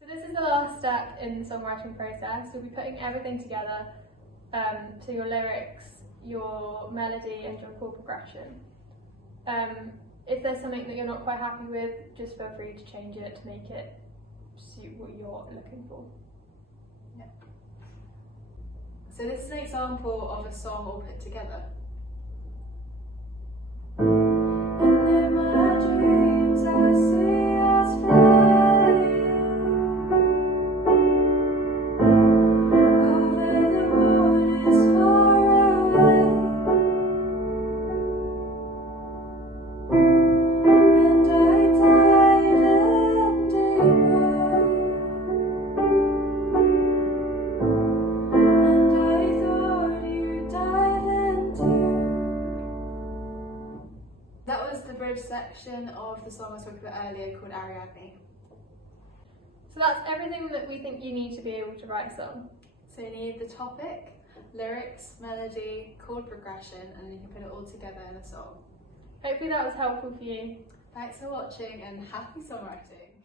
So this is the last step in the songwriting process. You'll be putting everything together, so your lyrics, your melody and your chord progression. If there's something that you're not quite happy with, just feel free to change it to make it suit what you're looking for. Yeah. So this is an example of a song all put together. That was the bridge section of the song I was talking about earlier called Ariadne. So that's everything that we think you need to be able to write a song. So you need the topic, lyrics, melody, chord progression, and then you can put it all together in a song. Hopefully that was helpful for you. Thanks for watching and happy songwriting!